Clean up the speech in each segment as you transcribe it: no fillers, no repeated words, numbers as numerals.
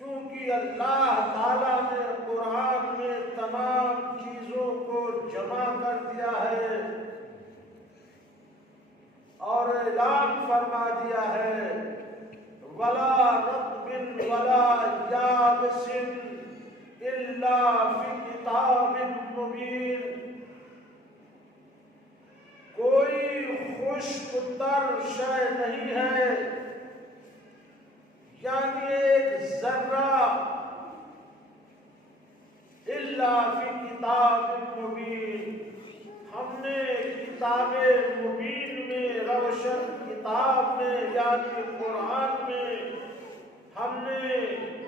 چونکہ اللہ تعالیٰ نے قرآن میں تمام چیزوں کو جمع کر دیا ہے اور اعلان فرما دیا ہے وَلَا رَطْبٍ وَلَا يَابِسٍ إِلَّا فِي كِتَابٍ مُبِينٍ، کوئی خشک تر شے نہیں ہے، یعنی ایک ذرہ، الا فی کتاب مبین، ہم نے کتاب مبین میں، روشن کتاب میں یعنی قرآن میں ہم نے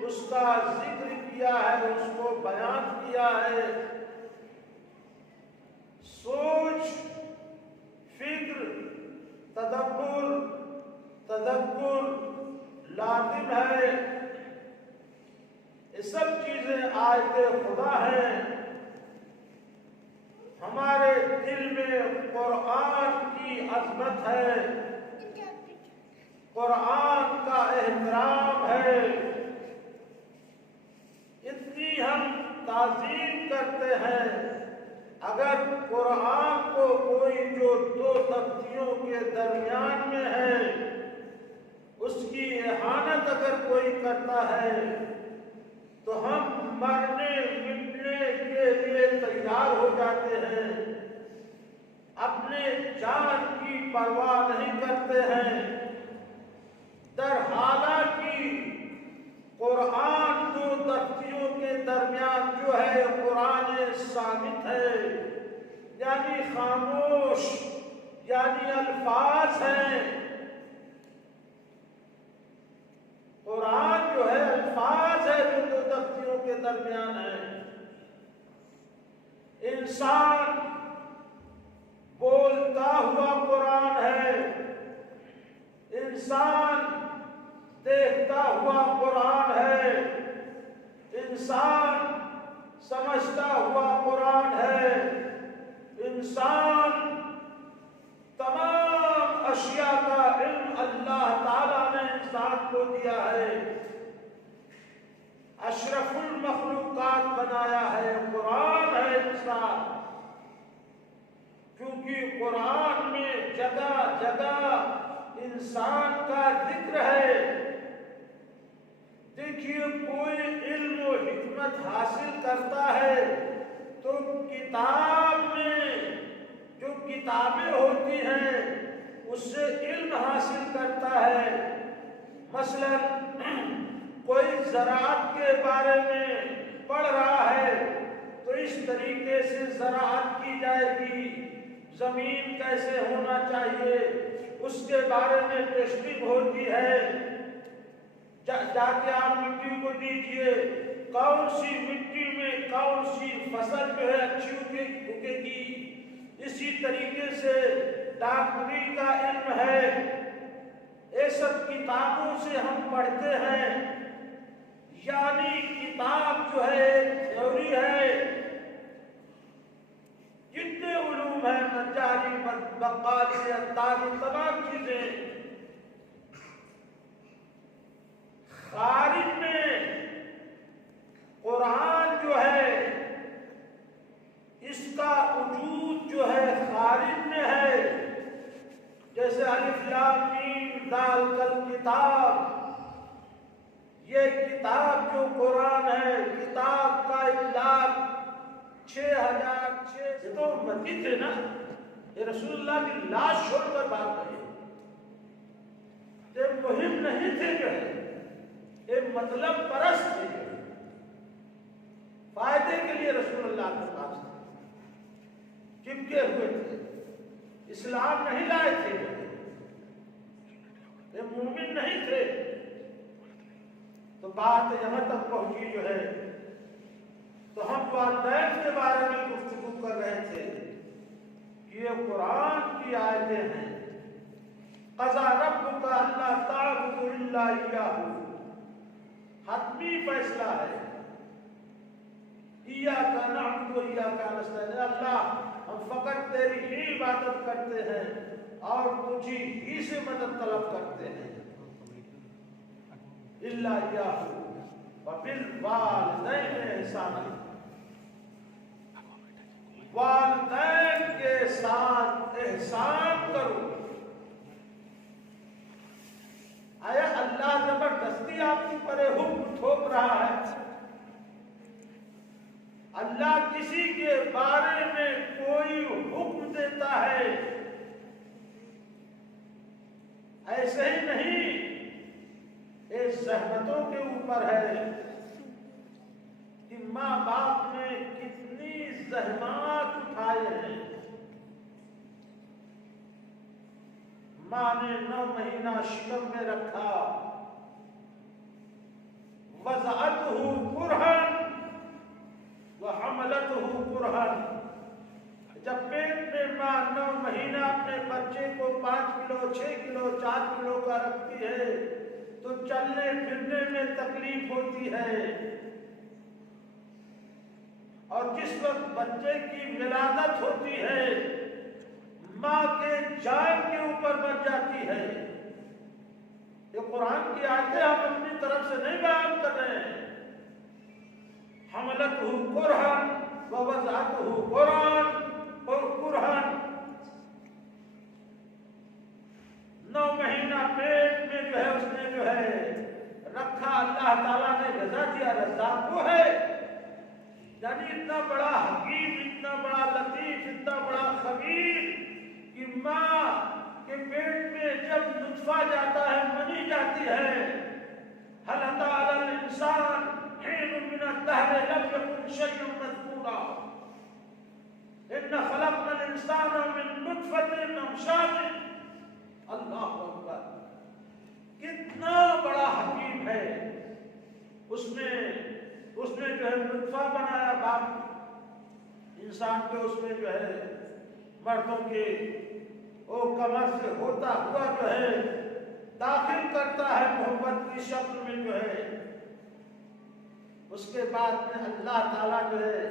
اس کا ذکر کیا ہے، اس کو بیان کیا ہے۔ سوچ، فکر، تدبر لازم ہے، یہ سب چیزیں آیت خدا ہیں۔ ہمارے دل میں قرآن کی عظمت ہے، قرآن کا احترام ہے، اتنی ہم تعظیم کرتے ہیں۔ اگر قرآن کو کوئی جو دو تختیوں کے درمیان میں ہے اس کی اہانت اگر کوئی کرتا ہے تو ہم مرنے مٹنے کے لیے تیار ہو جاتے ہیں، اپنے جان کی پرواہ نہیں کرتے ہیں۔ در حالانکہ قرآن دو تختیوں کے درمیان جو ہے قرآن صامت ہے، یعنی خاموش، یعنی الفاظ ہیں۔ قرآن جو ہے الفاظ ہے جو دو تختیوں کے درمیان ہے۔ انسان بولتا ہوا قرآن ہے، انسان دیکھتا ہوا قرآن ہے، انسان سمجھتا ہوا قرآن ہے، انسان تمام اشیاء کا علم اللہ تعالیٰ نے انسان کو دیا ہے، اشرف المخلوقات بنایا ہے، قرآن ہے انسان۔ کیونکہ قرآن میں جگہ جگہ انسان کا ذکر ہے۔ دیکھیے کوئی علم و حکمت حاصل کرتا ہے تو کتاب میں جو کتابیں ہوتی ہیں اس سے علم حاصل کرتا ہے۔ مثلا کوئی زراعت کے بارے میں پڑھ رہا ہے تو اس طریقے سے زراعت کی جائے گی، زمین کیسے ہونا چاہیے اس کے بارے میں ٹیسٹنگ ہوتی ہے۔ جا کے آپ مٹی کو دیجئے، کون سی مٹی میں کون سی فصل جو ہے اچھی اگے گی۔ اسی طریقے سے ڈاکٹری کا علم ہے، یہ سب کتابوں سے ہم پڑھتے ہیں۔ یعنی کتاب جو ہے ایک تھیوری ہے، جتنے علوم ہیں نجاری، بقالی، عطاری، تمام چیزیں خارج میں قرآن جو ہے اس کا وجود جو ہے خارج میں ہے۔ جیسے الف لام میم ذالک الکتاب، یہ کتاب جو قرآن ہے، کتاب کا اطلاق 6,600 تو امتی تھے نا، یہ رسول اللہ کی لاش چھوڑ کر بات رہے، یہ مہم نہیں تھے جو ہے، یہ مطلب پرست تھے، فائدے کے لیے رسول اللہ کے پاس چپکے ہوئے تھے، اسلام نہیں لائے تھے، یہ مومن نہیں تھے۔ تو بات یہاں تک پہنچی جو ہے، تو ہم والدین کے بارے میں گفتگو کر رہے تھے کہ یہ قرآن کی آیتیں ہیں۔ قضا ربک الا تعبدوا الا ایاہ، حتمی فیصلہ ہے، ایاک نعبد و ایاک نستعین، اللہ ہم فقط تیری ہی عبادت کرتے ہیں اور تجھی ہی سے مدد طلب کرتے ہیں۔ الا ایاہ، وبالوالدین احسانا، والدین کے ساتھ احسان کرو۔ آیا اللہ زبردستی آپ کی پر حکم تھوپ رہا ہے؟ اللہ کسی کے بارے میں کوئی حکم دیتا ہے ایسے ہی نہیں، یہ زحمتوں کے اوپر ہے کہ ماں باپ نے کتنی زحمات اٹھائے ہیں۔ ماں نے 9 مہینہ شکم میں رکھا، وضعته کرہن وحملته کرہن، جب پیٹ میں ماں 9 مہینہ اپنے بچے کو 5 کلو 6 کلو 4 کلو کا رکھتی ہے تو چلنے پھرنے میں تکلیف ہوتی ہے، اور جس وقت بچے کی ولادت ہوتی ہے ماں کے جان کے اوپر بچ جاتی ہے۔ یہ قرآن کی آیتیں ہم اپنی طرف سے نہیں بیان کر رہے ہیں۔ حملتہ کرہن ووضعتہ کرہن، 9 مہینہ پیٹ میں جو ہے اس نے جو ہے رکھا، اللہ تعالیٰ نے غذا دیا، رزاق وہ ہے۔ یعنی اتنا بڑا حکیم، اتنا بڑا لطیف، اتنا بڑا خبیر کہ ماں کے پیٹ میں جب نطفہ جاتا ہے، منی جاتی ہے، هل أتى على الإنسان حين من الدهر لم يكن شيئا مذكورا إن خلقنا الإنسان من نطفة أمشاج۔ اللہ اکبر، کتنا بڑا حکیم ہے۔ اس نے جو ہے نطفہ بنایا، باپ انسان کے اس میں جو ہے مردوں کے وہ کمر سے ہوتا ہوا جو ہے داخل کرتا ہے محبت کی شکل میں جو ہے۔ اس کے بعد میں اللہ تعالیٰ جو ہے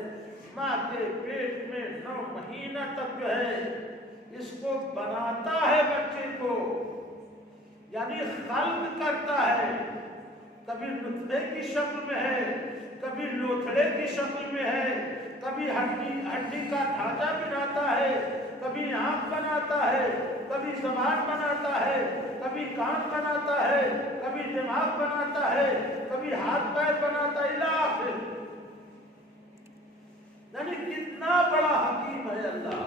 ماں کے پیٹ میں 9 مہینہ تک جو ہے اس کو بناتا ہے، بچے کو یعنی خلق کرتا ہے۔ کبھی نطفے کی شکل میں ہے، کبھی لوتھڑے کی شکل میں ہے، کبھی ہڈی کا ڈھانچہ بناتا ہے، کبھی آنکھ بناتا ہے، کبھی زبان بناتا ہے، کبھی کان بناتا ہے، کبھی دماغ بناتا ہے، کبھی ہاتھ پیر بناتا ہے، الی آخر۔ یعنی کتنا بڑا حکیم ہے اللہ۔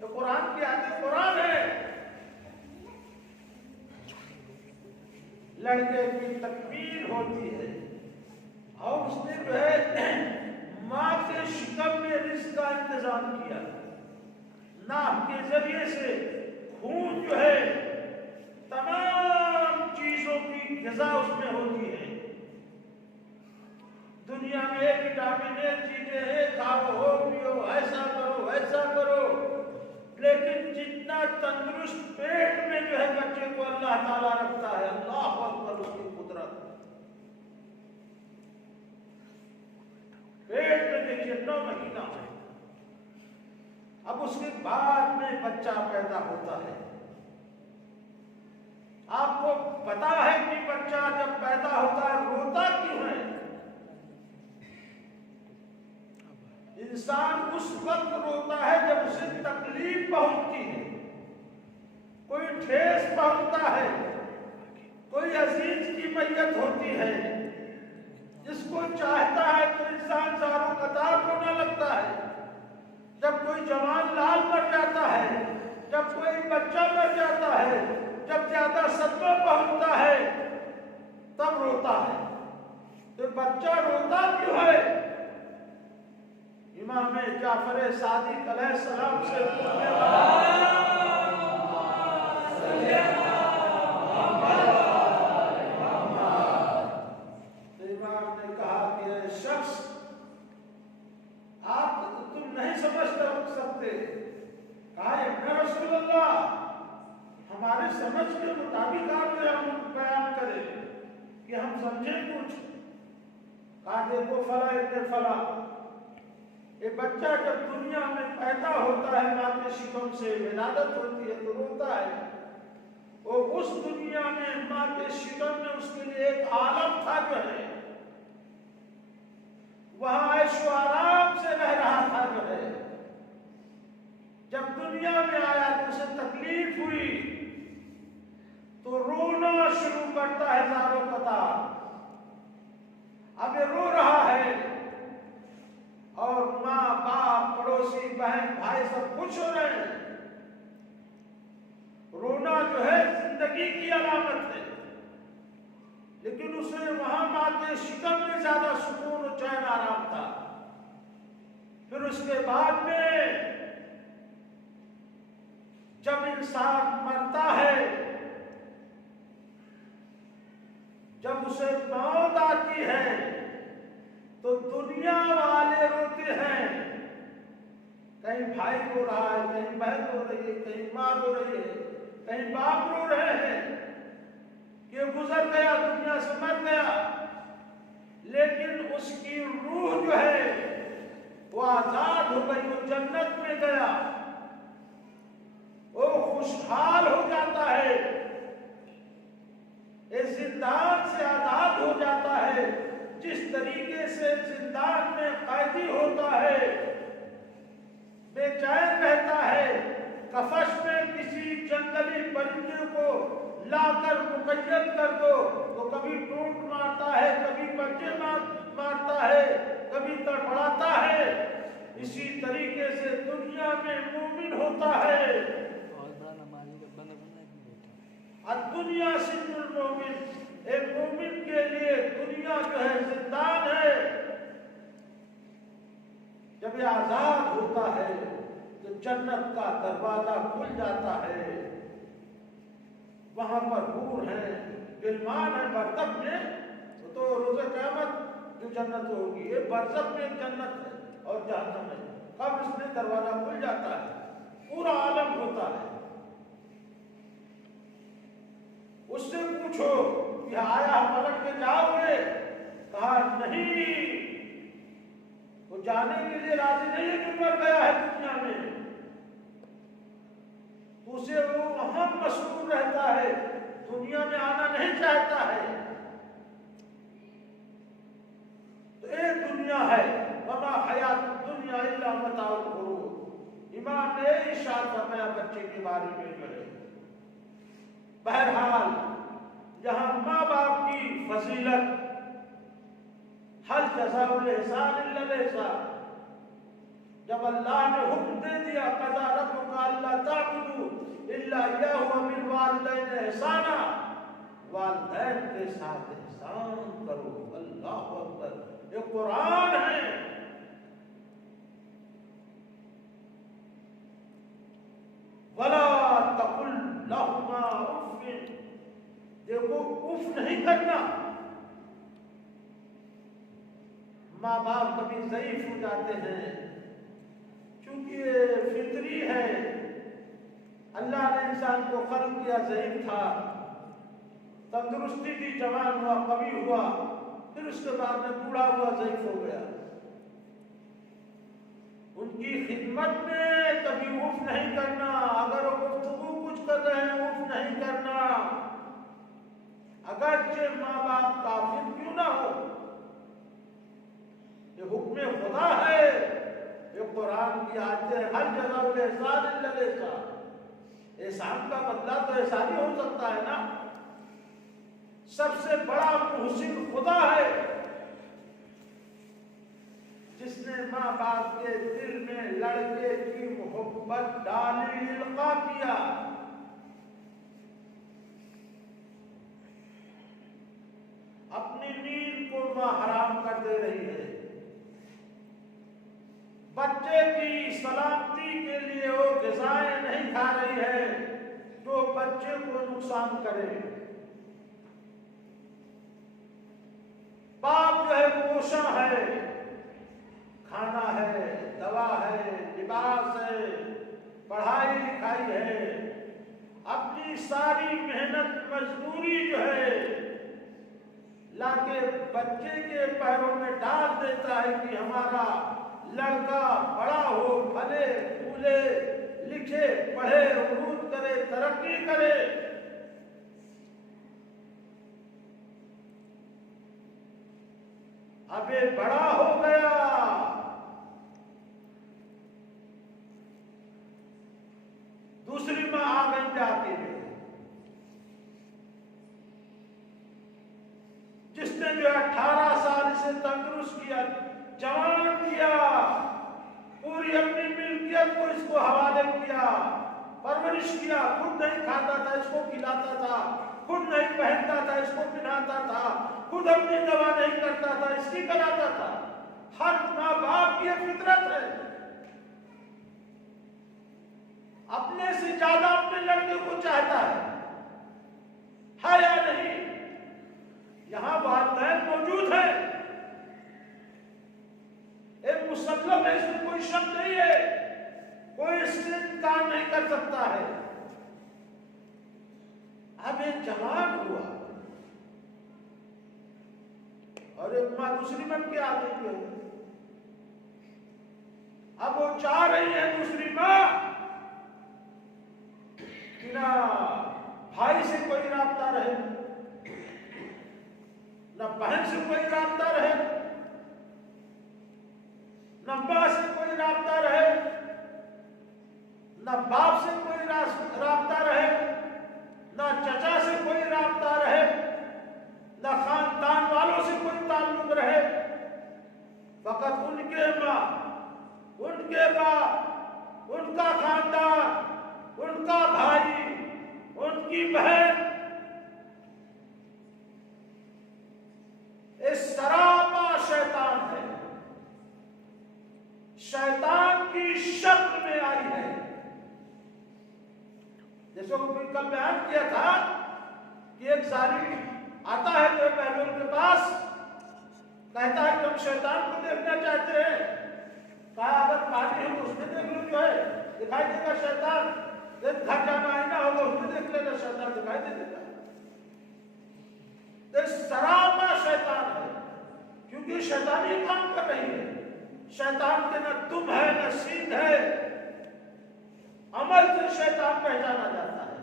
یہ قرآن کی آیت قرآن ہے۔ لڑکے کی تکمیل ہوتی ہے اور اس نے جو ہے ماں کے شکم میں رزق کا انتظام کیا، ناف کے ذریعے سے خون جو ہے تمام چیزوں کی غذا اس میں ہوتی ہے۔ دنیا میں ایک وٹامن چیزیں ہیں، کھاؤ ہو پیو، ایسا کرو ایسا کرو، لیکن جتنا تندرست پیٹ میں جو ہے بچے کو اللہ تعالیٰ رکھتا ہے، اللہ اکبر، اس کی قدرت۔ پیٹ میں دیکھیے 9 مہینہ ہے، اب اس کے بعد میں بچہ پیدا ہوتا ہے۔ آپ کو پتا ہے کہ بچہ جب پیدا ہوتا ہے روتا کیوں ہے؟ انسان اس وقت روتا ہے جب اسے تکلیف پہنچتی ہے، کوئی ٹھیس پہنچتا ہے، کوئی عزیز کی میت ہوتی ہے، جس کو چاہتا ہے تو انسان زاروں قطار رونے لگتا ہے۔ جب کوئی جوان لال مر جاتا ہے، جب کوئی بچہ مر جاتا ہے، جب زیادہ صدمہ پہنچتا ہے تب روتا ہے۔ تو بچہ روتا کیوں ہے؟ امام جعفر صادق علیہ السلام سے پوچھنے امام نے کہا کہ اے شخص، آپ تم نہیں سمجھ سکتے۔ کہا ابن رسول اللہ، ہمارے سمجھ کے مطابق آپ ہم بیان کریں کہ ہم سمجھیں کچھ۔ کہا دیکھو فلاں ابن فلاں، یہ بچہ جب دنیا میں پیدا ہوتا ہے ماں کے شکم سے ولادت ہوتی ہے تو روتا ہے۔ اور اس دنیا میں ماں کے شکم میں اس کے لیے ایک عالم تھا جو ہے وہاں عیش و آرام سے رہ رہا تھا جو ہے، جب دنیا میں آیا تو اسے تکلیف ہوئی تو رونا شروع کرتا ہے زاروں قطار. اب یہ رو رہا ہے اور ماں باپ پڑوسی بہن بھائی سب خوش ہو رہے ہیں. رونا جو ہے زندگی کی علامت ہے، لیکن اسے وہاں ماتے شکم میں زیادہ سکون و چین آرام تھا. پھر اس کے بعد میں جب انسان مرتا ہے، جب اسے موت آتی ہے تو دنیا والے روتے ہیں. کہیں بھائی رو رہا ہے، کہیں بہن رو رہی ہے، کہیں ماں رو رہی ہے، کہیں باپ رو رہے ہیں کہ گزر گیا، دنیا سے مر گیا. لیکن اس کی روح جو ہے وہ آزاد ہو گئی، وہ جنت میں گیا، وہ خوشحال ہو جاتا ہے، اس زندان سے آزاد ہو جاتا ہے. جس طریقے سے زندان میں قیدی ہوتا ہے، بے چین رہتا ہے، کفش میں کسی جنگلی پرندے کو لا کر مقید کر دو تو کبھی ٹوٹ مارتا ہے، کبھی پنجے مارتا ہے، کبھی تڑپڑاتا ہے. اسی طریقے سے دنیا میں مومن ہوتا ہے. الدنیا سجن المومن، ایک مومن کے لیے دنیا جو ہے زندان ہے. جب یہ آزاد ہوتا ہے تو جنت کا دروازہ کھل جاتا ہے. وہاں پر حور ہیں، غلمان ہیں برزخ میں. وہ تو روز قیامت جو جنت ہوگی، یہ برزخ میں جنت ہے اور جہنم ہے. کب اس میں دروازہ کھل جاتا ہے، پورا عالم ہوتا ہے. اس سے پوچھو کہ آیا پلٹ کے جاؤ گے؟ کہا نہیں، وہ جانے کے لیے راضی نہیں ہے کہ مر گیا ہے دنیا میں. اسے وہ وہاں مشغول رہتا ہے، دنیا میں آنا نہیں چاہتا ہے. تو ایک دنیا ہے، وما حیات الدنیا الا متاع الغرور. امام نے ارشاد فرمایا بچے کے بارے میں جو ہے. بہرحال یہاں ماں باپ کی فضیلت، حل جزاء الاحسان الا الاحسان. جب اللہ نے حکم دے دیا قضا ربک الا تعبدوا الا ایہ وبالوالدین احسانا، والدین کے ساتھ احسان کرو. اللہ اکبر، یہ قرآن ہے. ولا تقل لهما اف، دیکھو اف نہیں کرنا. ماں باپ کبھی ضعیف ہو جاتے ہیں، چونکہ یہ فطری ہے. اللہ نے انسان کو خلق کیا ضعیف تھا، تندرستی تھی، جوان ہوا، قوی ہوا، پھر اس کے بعد میں بوڑھا ہوا، ضعیف ہو گیا. ان کی خدمت میں کبھی اف نہیں کرنا. اگر وہ گفتگو کچھ کر رہے ہیں اف نہیں کرنا، اگرچہ ماں باپ کافر کیوں نہ ہو. یہ حکم خدا ہے، یہ قرآن کی آیت ہے. ہر جزاء الاحسان الا الاحسان. احسان کا بدلہ تو احسان ہی ہو سکتا ہے نا. سب سے بڑا محسن خدا ہے، جس نے ماں باپ کے دل میں لڑکے کی محبت ڈالی، القاء کیا. اپنی نیند کو ماں حرام کر دے رہی ہے. بچے کی سلامتی کے لیے وہ غذائیں نہیں کھا رہی ہے جو بچے کو نقصان کرے. باپ جو ہے پوشن ہے، کھانا ہے، دوا ہے، لباس ہے، پڑھائی لکھائی ہے. اپنی ساری محنت مزدوری جو ہے لا کے بچے کے پیروں میں ڈال دیتا ہے کہ ہمارا لڑکا بڑا ہو، پھلے پھولے، لکھے پڑھے، عروج کرے، ترقی کرے. اب یہ بڑا ہو گیا، دوسری ماں آ گئی جا کے، جس نے جو 18 سال سے تندرست کیا، جوان کیا، پوری اپنی ملکیت کو اس کو حوالے کیا، پرورش کیا، خود نہیں کھاتا تھا اس کو کھلاتا تھا، خود نہیں پہنتا تھا اس کو پہناتا تھا، خود اپنی دوا نہیں کرتا تھا اس کی کراتا تھا۔ ہر ماں باپ کی فطرت ہے، اپنے سے زیادہ اپنے لڑکے کو چاہتا ہے یا نہیں؟ یہاں والدین موجود ہیں، ایک مسلم ہے، اس میں کوئی شک نہیں ہے، کوئی اس سے انکار نہیں کر سکتا ہے۔ اب ایک جوان ہوا اور ایک ماں دوسری بن کے آ گئی ہے، اب وہ چاہ رہی ہے دوسری ماں کہ نہ بھائی سے کوئی رابطہ رہے، نہ بہن سے کوئی رابطہ رہے، نہ ماں سے کوئی رابطہ رہے، نہ باپ سے کوئی رابطہ رہے، نہ چچا سے کوئی رابطہ رہے، نہ خاندان والوں سے کوئی تعلق رہے، فقط ان کے ماں، ان کے باپ، ان کا خاندان، ان کا بھائی، ان کی بہن، اس سراپا شیطان ہے، شیطان کی شکل میں آئی ہے۔ جیسے وہ کل بیان کیا تھا کہ ایک ظالم آتا ہے جو پہلوان کے پاس، کہتا ہے کہ ہم شیطان کو دیکھنا چاہتے ہیں، کہا اگر پانی ہو تو اس میں دیکھ لو، جو ہے دکھائی دے گا شیطان، گھر جانا آئینہ ہوگا اس میں دیکھ لینا، شیطان دکھائی دے گا۔ سراپا شیطان ہے، کیونکہ شیطان یہ کام کر رہی ہے، شیطان کے نہ تم ہے نہ سین ہے، عمل سے شیطان پہچانا جاتا ہے۔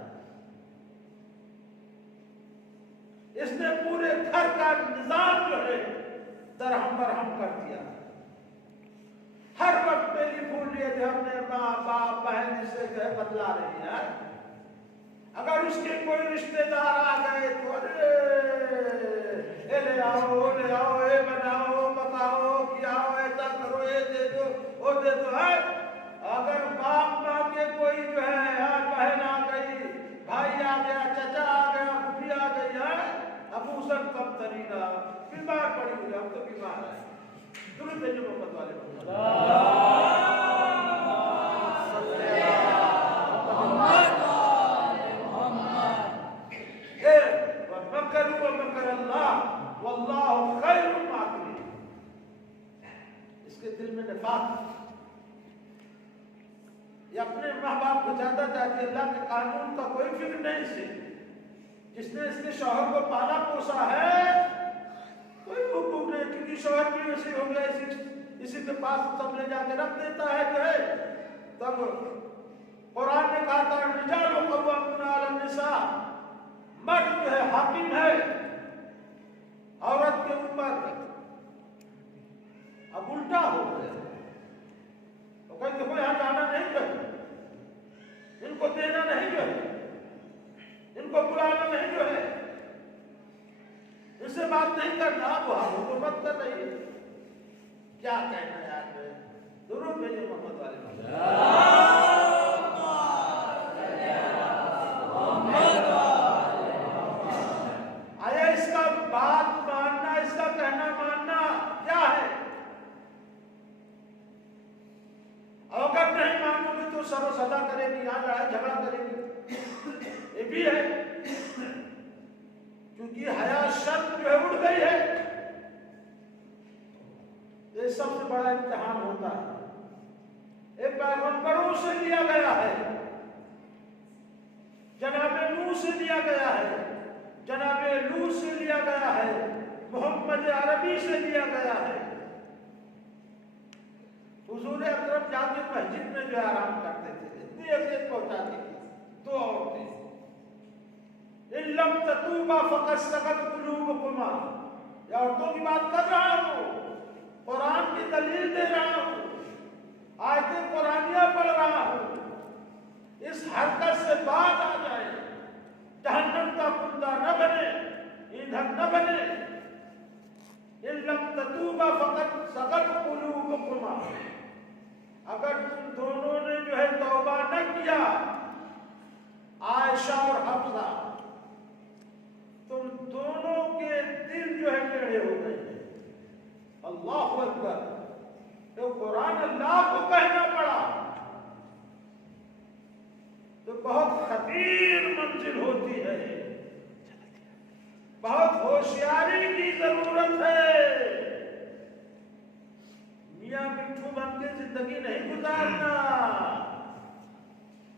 اس نے پورے گھر کا نظام جو ہے درہم برہم کر دیا، ہر وقت ٹیلی فون لیے تھے ہم نے، ماں باپ بہن سے جو ہے بدلا رہی ہے، اگر اس کے کوئی رشتہ دار آ گئے تو اے لے آؤ، اے بناؤ، پکاؤ، کھلاؤ، ایسا کرو، اے دے دو، وہ دے دو ہے۔ اگر باپ ماں کے کوئی جو ہے بہن آ گئی، بھائی آ گیا، چچا آ گیا، پھوپھی آ گئی ہے، ابو سب کم ترینا، بیمار پڑی ہوئی، ہم تو بیمار ہیں، درود بھیجو محمد والے وَمَكَرُوا وَمَكَرَ اللَّهُ وَاللَّهُ خَيْرُ الْمَاكِرِينَ۔ اس کے دل میں نفاق، یہ اپنے ماں باپ کو زیادہ چاہتے، اللہ کے قانون کا کوئی فکر نہیں سے، جس نے اس کے شوہر کو پالا پوسا ہے کوئی حقوق نہیں، کیونکہ شوہر بھی ویسے ہو گیا، اسی کے پاس سب لے جا کے رکھ دیتا ہے جو ہے۔ تب قرآن نے کہا تھا رجال قوامون علی النساء، مرد جو ہے حاکم ہے عورت کے اوپر۔ اب الٹا ہو گیا، تو کہیں دیکھو یہاں جانا نہیں جو، ان کو دینا نہیں جو ہے، ان کو بلانا نہیں جو ہے، ان سے بات نہیں کرنا، وہ حکومت کر رہی ہے۔ کیا کہنا ہے آج میں؟ درود بھیجو محمد والے آیا اس کا بات ماننا، اس کا کہنا ماننا کیا ہے؟ اگر نہیں مانو گے تو سر و صدا کرے گی، یہاں لڑائی جھگڑا کرے گی، یہ بھی ہے، کیونکہ حیا شرط جو ہے اڑ گئی ہے۔ یہ سب سے بڑا امتحان ہوتا ہے، ایک پیغمبروں سے لیا گیا ہے، جناب نوح سے لیا گیا ہے، جناب لوط سے لیا گیا ہے، محمد عربی سے لیا گیا ہے۔ حضور اکرم جا کے مسجد میں جو آرام کرتے تھے، اتنی اذیت پہنچاتی تھی، دو عورتیں، ان لم تتوبا فقد سقط قلوبکما، یہ عورتوں کی بات کر رہا ہوں، کی دلیل دے رہا ہوں، آیتیں قرآنیہ پڑھ رہا ہوں، اس حرکت سے باز آ جائے، جہنم کا کتا نہ بنے، ایندھن نہ بنے۔ ان لم تتوبا فقد سقط قلوبکما، اگر تم دونوں نے جو ہے توبہ نہ کیا، عائشہ اور حفصہ، تم دونوں کے دل جو ہے ٹیڑھے ہو گئے ہیں۔ اللہ اکبر، تو قرآن اللہ کو کہنا پڑا تو بہت خطیر منزل ہوتی ہے، بہت ہوشیاری کی ضرورت ہے۔ میاں مٹھو بن کے زندگی نہیں گزارنا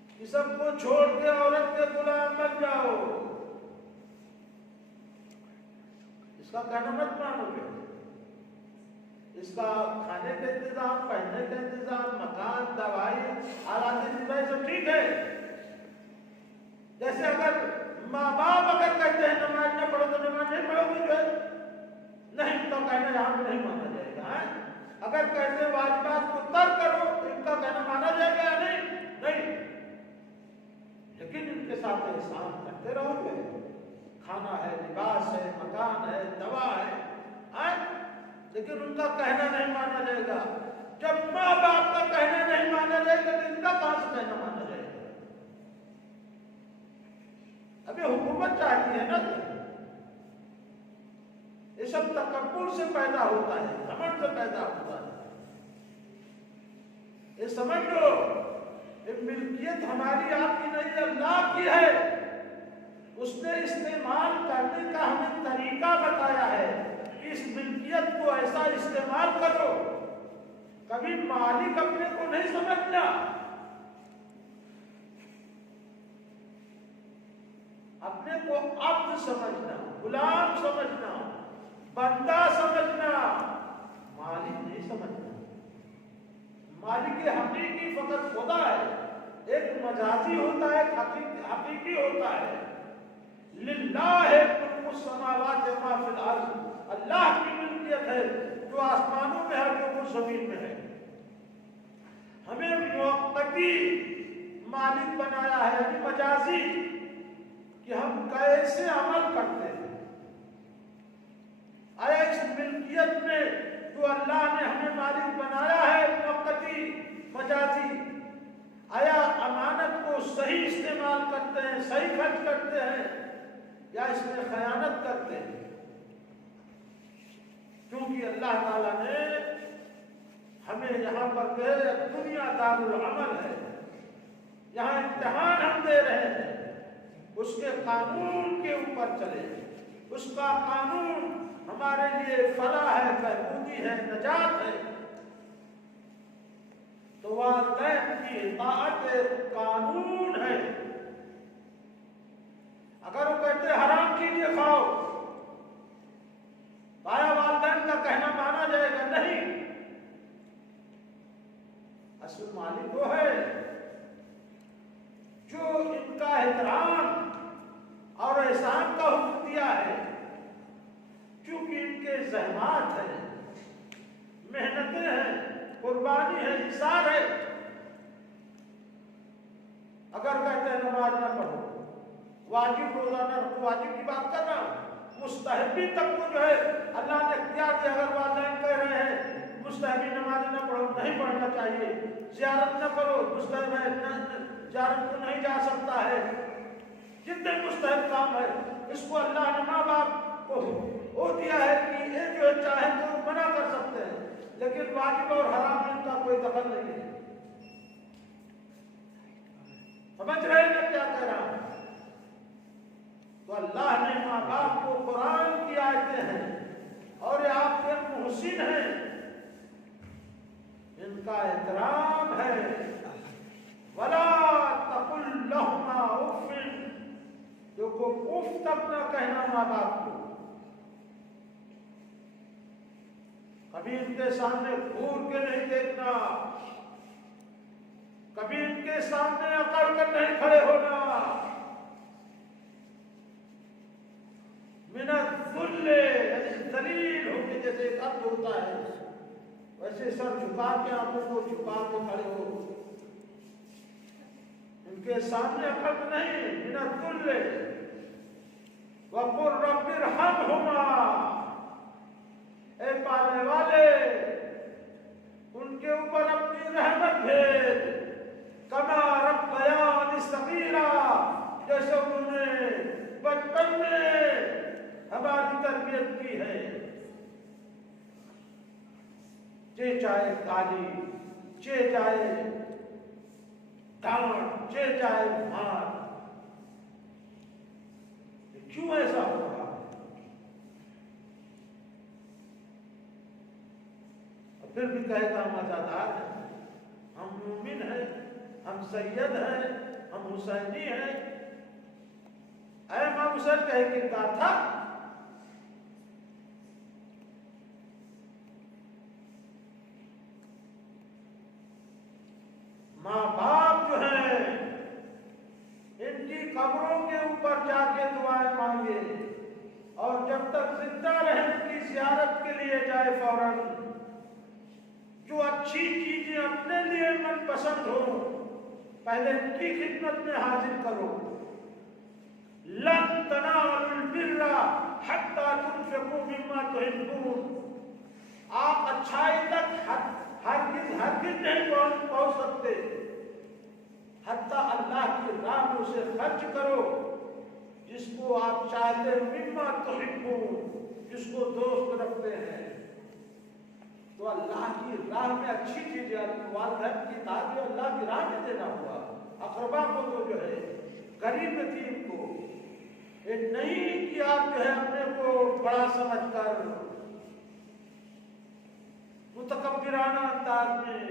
کہ سب کو چھوڑ کے عورت کے غلام بن جاؤ، اس کا کہنا مت مانو گے۔ اس کا کھانے کا انتظام، پہننے کا انتظام، مکان، دوائی، آلات زندگی سب ٹھیک ہے۔ جیسے اگر ماں باپ اگر کہتے ہیں نماز نہ پڑھو تو نماز نہیں پڑھو گے، جو ہے نہیں تو کہنا یہاں پہ نہیں مانا جائے گا۔ اگر کہتے ہیں واجبات کو ترک کرو تو ان کا کہنا مانا جائے گا یا نہیں، لیکن ان کے ساتھ احسان کرتے رہو گے۔ کھانا ہے، لباس ہے، مکان ہے، دوا ہے، لیکن ان کا کہنا نہیں مانا جائے گا۔ جب ماں باپ کا کہنا نہیں مانا جائے گا تو ان کا کہاں سے کہنا مانا جائے گا؟ ابھی حکومت چاہتی ہے نا، یہ سب تکبر سے پیدا ہوتا ہے، گھمنڈ سے پیدا ہوتا ہے۔ یہ سمجھ لو یہ ملکیت ہماری آپ کی نہیں، اللہ کی ہے۔ اس نے استعمال کرنے کا ہمیں طریقہ بتایا ہے، اس ملکیت کو ایسا استعمال کرو۔ کبھی مالک اپنے کو نہیں سمجھنا، اپنے کو عبد سمجھنا، غلام سمجھنا، بندہ سمجھنا، مالک نہیں سمجھنا۔ مالک حقیقی فقط خدا ہے، ایک مجازی ہوتا ہے، ایک حقیقی ہوتا ہے۔ للہ ملک السماوات و ما فی الارض، اللہ کی ملکیت ہے جو آسمانوں میں ہے، جو زمین میں ہے۔ ہمیں موقتی مالک بنایا ہے، یعنی مجازی، کہ ہم کیسے عمل کرتے ہیں۔ آیا اس ملکیت میں جو اللہ نے ہمیں مالک بنایا ہے، موقتی مجازی، آیا امانت کو صحیح استعمال کرتے ہیں، صحیح خرچ کرتے ہیں، یا اس میں خیانت کرتے ہیں؟ کیونکہ اللہ تعالیٰ نے ہمیں یہاں پر کہ دنیا دار العمل ہے، یہاں امتحان ہم دے رہے ہیں، اس کے قانون کے اوپر چلے، اس کا قانون ہمارے لیے فلاح ہے، بہبودی ہے، نجات ہے۔ تو والدین کی اطاعت قانون ہے۔ اگر وہ کہتے حرام چیزیں کھاؤ، آیا والدین کا کہنا مانا جائے گا؟ نہیں۔ اصل مالک وہ ہے جو ان کا احترام اور احسان کا حکم دیا ہے، کیونکہ ان کے زحمات ہیں، محنتیں ہیں، قربانی ہے، ایثار ہے۔ اگر کہتے ہیں نماز نہ پڑھو، واجب روزہ نہ رکھو، واجب کی بات کر رہا ہوں، مستحبی تک کو جو ہے اللہ نے اختیار دیا۔ اگر والدین کہہ رہے ہیں مستحبی نماز نہ پڑھو، نہیں پڑھنا چاہیے، زیارت نہ کرو، مستحب ہے، زیارت کو نہیں جا سکتا ہے، جتنے مستحب کام ہے، اس کو اللہ نے ماں باپ کو وہ دیا ہے کہ یہ جو چاہے تو منع کر سکتے ہیں، لیکن واجب اور حرام میں ان کا کوئی دخل نہیں ہے۔ سمجھ رہے ہیں کیا کہہ رہا ہوں؟ تو اللہ نے ماں باپ کو قرآن کی آیتیں ہیں اور یہ آپ کے محسن ہیں، ان کا احترام ہے۔ وَلَا تَقُلْ لَهُمَا اُفٍّ، جو کو اف تک نہ کہنا ماں باپ کو، کبھی ان کے سامنے گھور کے نہیں دیکھنا، کبھی ان کے سامنے اکڑ کر نہیں کھڑے ہونا۔ من الذل، یعنی ذلیل ہو کے، جیسے ایک عبد ہوتا ہے ویسے سر جھکا کے آنکھوں کو جھکا کے کھڑے ہو، ان کے سامنے عقد نہیں، من الذل وقل رب ارحمہما، اے پالنے والے ان کے اوپر اپنی رحمت بھیج، کما ربیانی صغیرا، جیسے انہوں نے بچپن میں ہماری تربیت کی ہے، چاہے گالی، چاہے ڈانٹ، چاہے مار، کیوں ایسا ہو رہا ہے؟ اور پھر بھی کہے گا ہم عزادار ہیں، ہم مومن ہیں، ہم سید ہیں، ہم حسینی ہیں۔ اے امام حسین کا ایک کردار تھا، ماں باپ جو ہیں ان کی قبروں کے اوپر جا کے دعائیں مانگے، اور جب تک زندہ رہیں ان کی زیارت کے لیے جائے فوراً، جو اچھی چیزیں اپنے لیے من پسند ہو پہلے ان کی خدمت میں حاضر کرو۔ لن تنالوا البر حتى تنفقوا مما تحبون، آپ اچھائی تک ہرگز نہیں پہنچ سکتے حتیٰ اللہ کی راہ میں اسے خرچ کرو جس کو آپ چاہتے ہیں، مما تحبون، جس کو دوست رکھتے ہیں۔ تو اللہ کی راہ میں اچھی چیزیں، والدین کی تعلیم اللہ کی راہ میں دینا ہوا، اقربا کو تو جو ہے غریب یتیم کو، یہ نہیں کہ آپ جو ہے اپنے کو بڑا سمجھ کر متکبرانہ انداز میں،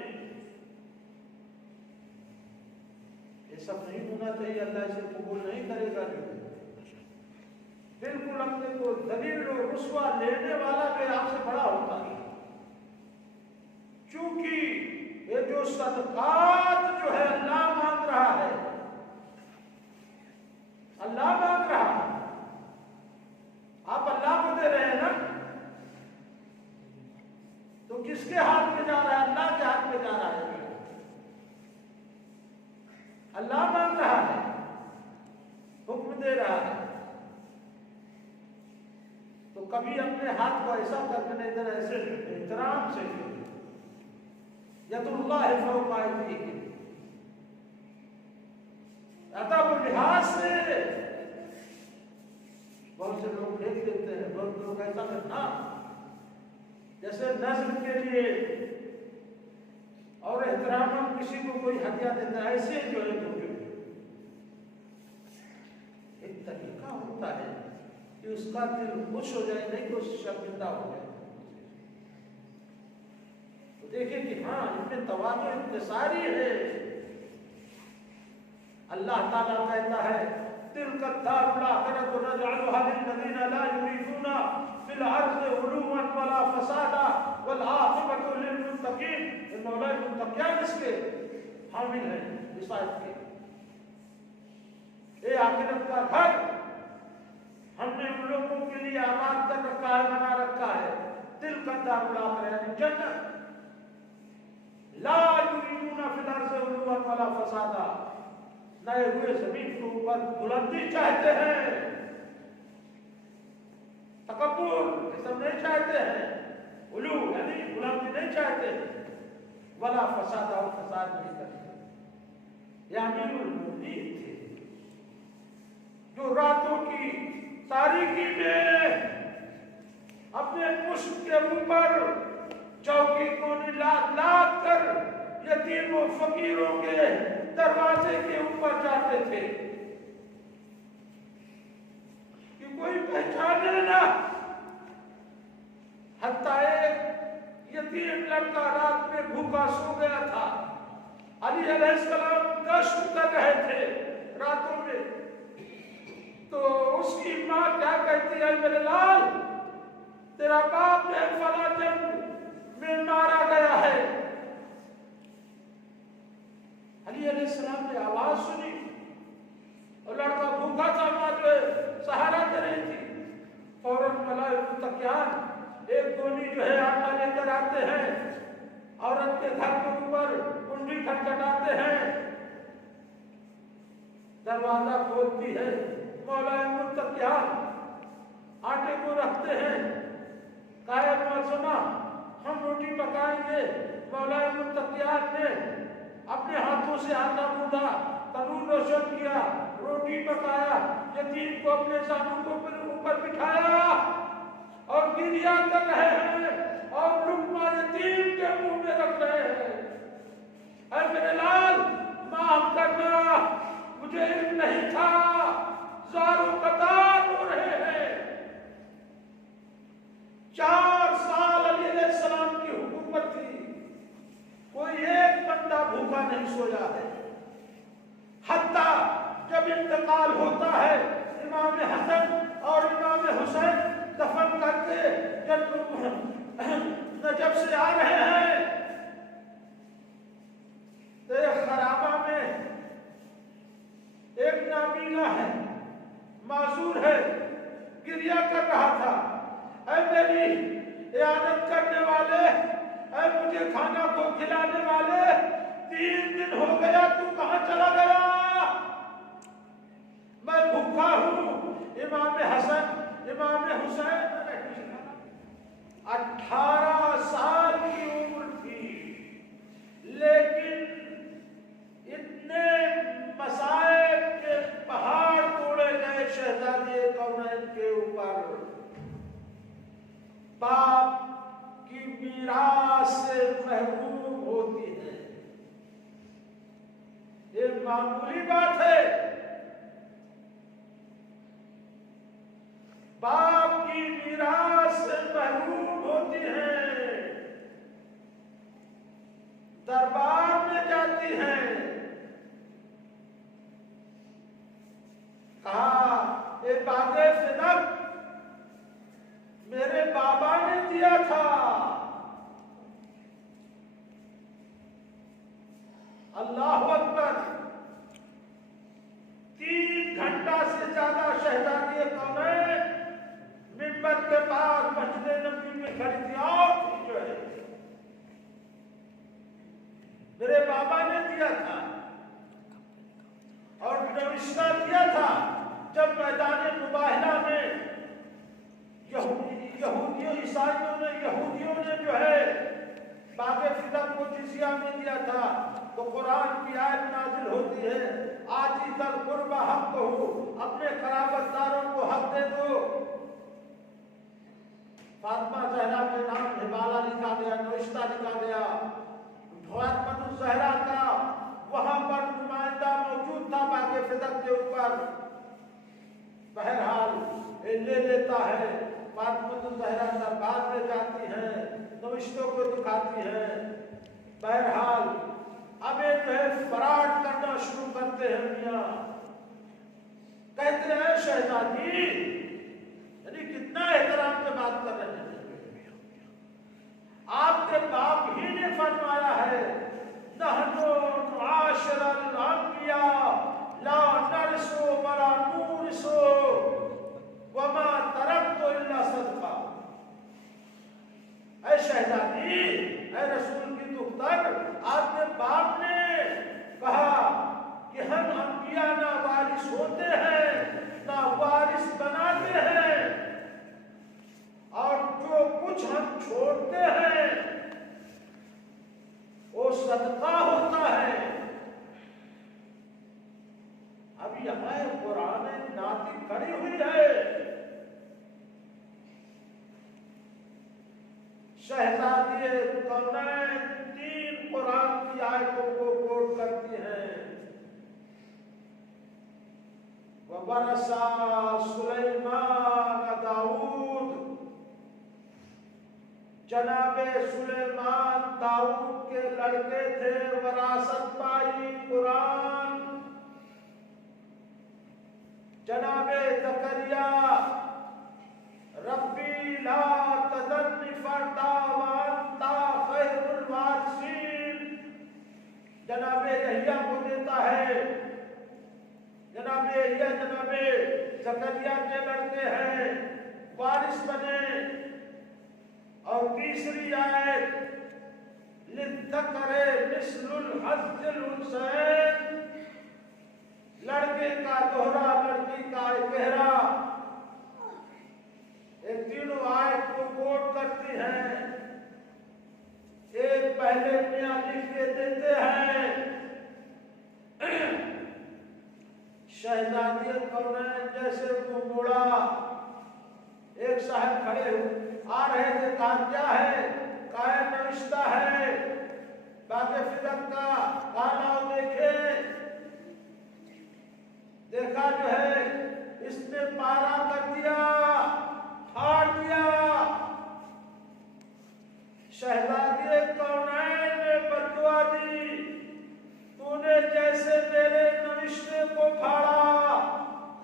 یہ سب نہیں ہونا چاہیے، اللہ اسے قبول نہیں کرے گا۔ بالکل اپنے کو ذلیل و رسوا لینے والا جو آپ سے بڑا ہوتا ہے، چونکہ یہ جو صدقات جو ہے اللہ مانگ رہا ہے، اللہ مانگ رہا ہے، آپ اللہ کو دے رہے ہیں نا، تو کس کے ہاتھ میں جا رہا ہے؟ اللہ کے ہاتھ میں جا رہا ہے، اللہ مانگ رہا ہے، حکم دے رہا ہے، تو کبھی اپنے ہاتھ کو ایسا کر کے نہیں دینا، ایسے احترام سے، ید اللہ فوق ایدیہم، ادب و لحاظ سے۔ بہت سے لوگ دیکھ دیتے ہیں، بہت لوگ ایسا کرنا جیسے نظر کے لیے اور احترام کسی کو کوئی ہدیہ دیتا ہے، ایسے جو ہے تو ایک طریقہ ہوتا ہے کہ اس کا دل خوش ہو جائے، نہیں تو شرمندہ ہو جائے۔ تو دیکھیں کہ ہاں ان میں تواضع انتصاری ہے۔ اللہ تعالیٰ کہتا ہے تلک الدار الآخرۃ نجعلها للذین لا یریدون فی الارض علوا ولا فسادا والعاقبۃ للمتقین۔ یہ مولا متقیان اس کے حامل ہیں، اس آیت کے۔ اے آخرت کا گھر ہم نے ان لوگوں کے لیے آباد کر رکھا ہے، بنا رکھا ہے، تلک الدار الآخرۃ یعنی جنت، لا یریدون فی الارض علوا ولا فسادا، نئے ہوئے زمین کے اوپر بلندی چاہتے ہیں، تکبر یہ سب نہیں چاہتے ہیں، علو یعنی بلندی نہیں چاہتے، ولا فساد اور فساد نہیں کرتے۔ یہ امیر المؤمنین تھے جو راتوں کی تاریکی میں اپنے پشت کے اوپر چوکی کونی لاد کر یتیم و فقیروں کے دروازے کے اوپر جاتے تھے کہ کوئی پہچانے نہ۔ حتیٰ ایک یتیم لڑکا رات میں بھوکا سو گیا تھا، علی علیہ السلام گشت کر رہے تھے راتوں میں، تو اس کی ماں کیا کہتی ہے، میرے لال تیرا باپ جو ہے فلاں جنگ میں مارا گیا ہے۔ علی علیہ السلام نے آواز سنی اور لڑکا بھوکا تھا، ماں جو ہے سہارا دے رہی تھی، فوراً ملائکہ متقیان ایک گونی جو ہے آٹا لے کر آتے ہیں، عورت کے گھر کے اوپر کنڈی کھٹکھٹاتے ہیں، دروازہ کھولتی ہے، مولا متقیات آٹے کو رکھتے ہیں، کہا معصومہ ہم روٹی پکائیں گے۔ مولا متقیات نے اپنے ہاتھوں سے آٹا گوندھا، تنور روشن کیا، روٹی پکایا، یتیم کو اپنے زانوں کو اوپر بٹھایا اور گریہ کر رہے ہیں اور لقمہ یتیم کے منہ میں رکھ رہے ہیں۔ اے میرے لال معاف کرنا، مجھے علم نہیں تھا، زار و قطار ہو رہے ہیں۔ 4 سال علیہ السلام کی حکومت تھی، کوئی ایک بندہ بھوکا نہیں سویا ہے۔ حتیٰ جب انتقال ہوتا ہے امام حسن اور امام حسین دفن کر کے جب نجف سے آ رہے ہیں تو ایک خرابہ میں ایک نابینا ہے، معذور ہے، گریہ کر رہا تھا، اے میری عیادت کرنے والے، اے مجھے کھانا کو کھلانے والے، 3 دن ہو گیا تو کہاں چلا گیا؟ میں بھوکا ہوں۔ امام حسن امام حسین 18 سال کی عمر تھی، لیکن اتنے مسائب کے پہاڑ توڑے گئے شہزادی کونین کے اوپر۔ باپ کی میراث سے محروم ہوتی ہے، یہ معمولی بات ہے۔ باپ کی میراث سے محروم ہوتی ہیں، دربار میں جاتی ہیں، کہا اے باغ فدق میرے بابا نے دیا تھا، اللہ اکبر۔ 3 گھنٹہ سے زیادہ شہزادی کونین منبر کے پاس مسجد نبوی میں کھڑی تھی، اور جو ہے میرے بابا نے دیا تھا اور نوشتہ دیا تھا جب میدان مباہلہ میں یہودیوں نے جو ہے باغ فدق کو جزیہ میں دیا تھا، تو قرآن کی آیت نازل ہوتی ہے، آتی ذی القربی حقہ، اپنے قرابت داروں کو حق دے دو۔ فاطمہ زہرا کے نام حوالہ لکھا گیا، نوشتہ لکھا گیا، فاطمہ الزہرا کا وہاں پر نمائندہ موجود تھا باغ فدق کے اوپر۔ بہرحال لے لیتا ہے، فاطمہ الزہرا دربار میں جاتی ہیں، نوشتوں کو دکھاتی ہیں۔ بہرحال اب یہ جو ہے فراڈ کرنا شروع کرتے ہیں میاں، کہتے ہیں شہزادی، یعنی کتنا احترام سے بات کر رہے ہیں، آپ کے باپ ہی نے فرمایا ہے نحنو معاشر الانبیاء لا نرث ولا نورث وما ترکت الا صدقہ۔ اے شہزادی، اے رسول کی دختر، آپ کے باپ نے کہا کہ ہم انبیاء نہ وارث ہوتے ہیں نہ وارث بناتے ہیں، اور جو کچھ ہم چھوڑتے ہیں وہ صدقہ ہوتا ہے۔ اب یہاں قرآن ناطق کھڑی ہوئی ہے، شہزادی کونین 3 قرآن کی آیتوں کو کوٹ کرتی ہیں۔ وَوَرَثَ سُلَيْمَانَ داؤد، جناب سلیمان داؤد کے لڑکے تھے، وراثت پائی قرآن۔ جناب زکریا ربی لا تذرنی فردا وانت خیر الوارثین، جناب یحییٰ کو دیتا ہے، جناب یحییٰ جناب زکریا کے لڑکے ہیں، وارث بنے۔ اور تیسری آیت للذکر مثل الحظ الانثیین، لڑکے کا دوہرا لڑکی کا اکہرا، یہ تینوں آیت کو کوٹ کرتی ہیں۔ ایک پہلے میاں لکھ کے دیتے ہیں، شہزادی کونین جیسے وہ بوڑھا، ایک صاحب کھڑے آ رہے تھے، کہا کیا ہے؟ کہا نوشتہ ہے باغ فدق کا، کہا دیکھے، دیکھا جو ہے اس نے پارا کر دیا، پھاڑ دیا۔ شہزادی کونین نے بددعا دی، تو نے جیسے میرے نوشتے کو پھاڑا،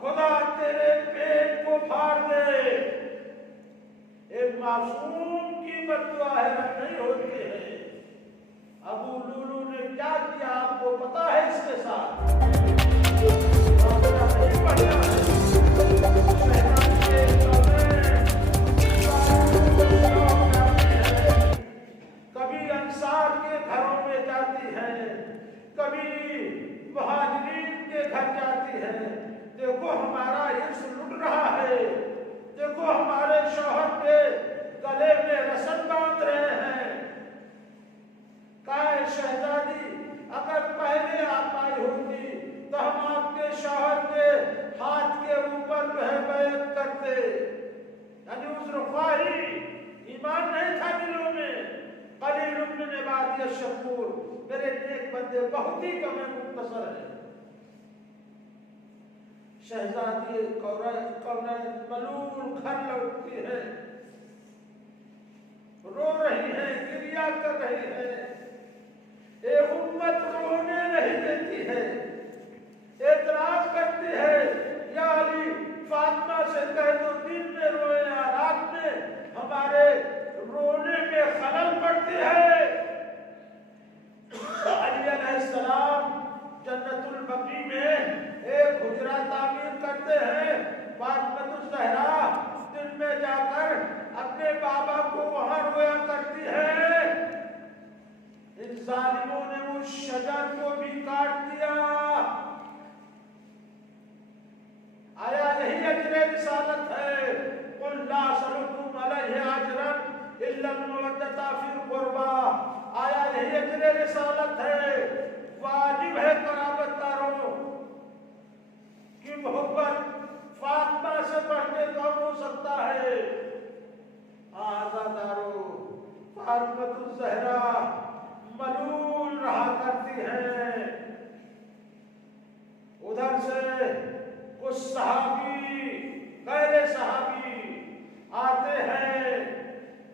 خدا تیرے پیٹ کو پھاڑ دے۔ ایک معصوم کی بددعا ہے نہیں ہوتی ہے۔ ابو لولو نے کیا کیا آپ کو پتا ہے اس کے ساتھ؟ نہیں پڑھنا ہے۔ کبھی انصار کے گھروں میں جاتی ہے، کبھی مہاجرین کے گھر جاتی ہے، دیکھو ہمارا عرص لٹ رہا ہے، دیکھو ہمارے شوہر کے گلے میں رسن باندھ رہے ہیں۔ کہا شہزادی اگر پہلے آپ آئی ہوتی تو ہم آپ کے شوہر کے ہاتھ کے اوپر بیعت کرتے۔ یعنی اس رفاہی ایمان نہیں تھا دلوں میں۔ قلیل من عبادی الشکور، میرے نیک بندے بہت ہی کم ہیں، مختصر ہیں۔ شہزادی کونین ملول گھر لوٹتی ہے، رو رہی ہے، گریہ کر رہی ہے۔ ایک امت رونے نہیں دیتی ہے، اعتراض کرتی ہے، یا علی فاطمہ سے کہہ دو دن میں روئے یا رات میں، ہمارے رونے میں خلل پڑتی ہے۔ علی علیہ السلام جنت البقیع میں ایک حجرہ تعمیر کرتے ہیں، فاطمہ الزہرا دن میں جا کر اپنے بابا کو وہاں رویا کرتی ہے۔ ان ظالموں نے اس شجر کو بھی کاٹ دیا۔ آیا یہی اجر رسالت ہے؟ قل لا اسألکم علیہ اجرا الا المودۃ فی القربى، آیا یہی اجر رسالت ہے؟ واجب ہے قرابت داروں کی محبت، فاطمہ سے بڑھ کے کون ہو سکتا ہے؟ عزادارو فاطمہ الزہرا ملول رہا کرتی ہیں۔ ادھر سے کچھ صحابی غیر صحابی آتے ہیں،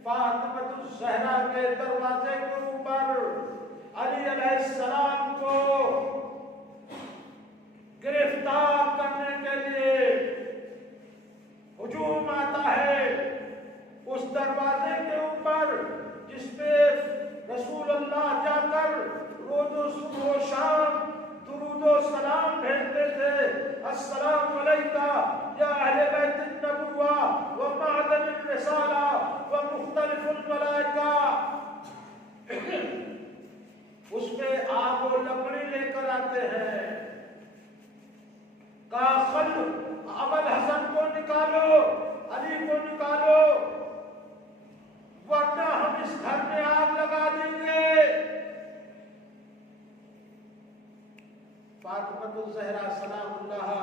فاطمہ الزہرا کے دروازے کے اوپر علی علیہ السلام کو گرفتار کرنے کے لیے ہجوم آتا ہے۔ اس دروازے کے اوپر جس پہ رسول اللہ جا کر روز و صبح و شام درود و سلام بھیجتے تھے، السلام علیکہ یا اہل بیت النبوہ و معدن الرسالہ و مختلف الملائکہ، اس پہ آگ و لکڑی لے کر آتے ہیں۔ کاخل ابو الحسن کو نکالو، علی کو نکالو، ورنہ ہم اس گھر میں آگ لگا دیں گے۔ فاطمہ الزہرا سلام اللہ